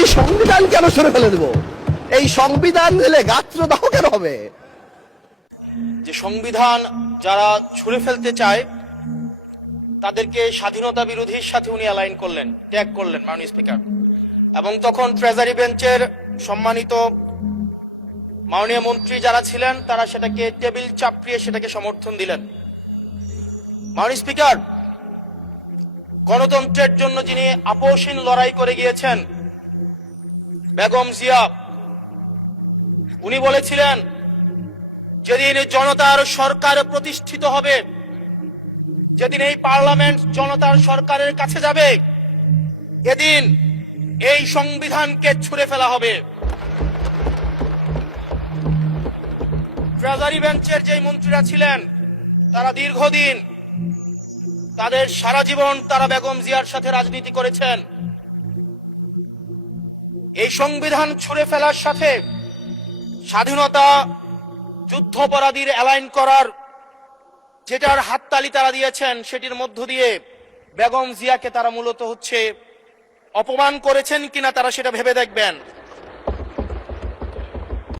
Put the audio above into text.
আমি সংবিধান কেন সরে ফেলে দেবো? এই সংবিধান দিলে গাত্রদাহ কেন হবে? যে সংবিধান যারা ছুঁড়ে ফেলতে চায় তাদেরকে স্বাধীনতা বিরোধীর সাথে উনি অ্যালাইন করলেন, ট্যাগ করলেন মাননীয় স্পিকার। এবং তখন ট্রেজারি বেঞ্চের সম্মানিত মাননীয় মন্ত্রী যারা ছিলেন তারা সেটাকে টেবিল চাপড়িয়ে সেটাকে সমর্থন দিলেন। মাননীয় স্পিকার, গণতন্ত্রের জন্য যিনি আপোষহীন লড়াই করে গিয়েছেন বেগম জিয়া, উনি বলেছিলেন যেদিন জনতার সরকার প্রতিষ্ঠিত হবে, যেদিন এই পার্লামেন্ট জনতার সরকারের কাছে যাবে, এদিন এই সংবিধানকে ছুঁড়ে ফেলা হবে। ট্রেজারি বেঞ্চের যে মন্ত্রীরা ছিলেন তারা দীর্ঘদিন, তাদের সারা জীবন তারা বেগম জিয়ার সাথে রাজনীতি করেছেন। এই সংবিধান ছুঁড়ে ফেলার সাথে স্বাধীনতা যুদ্ধাপরাধীর অ্যালাইন করার যেটার হাততালি তারা দিয়েছেন, সেটির মধ্য দিয়ে বেগম জিয়াকে তারা মূলত অপমান করেছেন কিনা তারা সেটা ভেবে দেখবেন।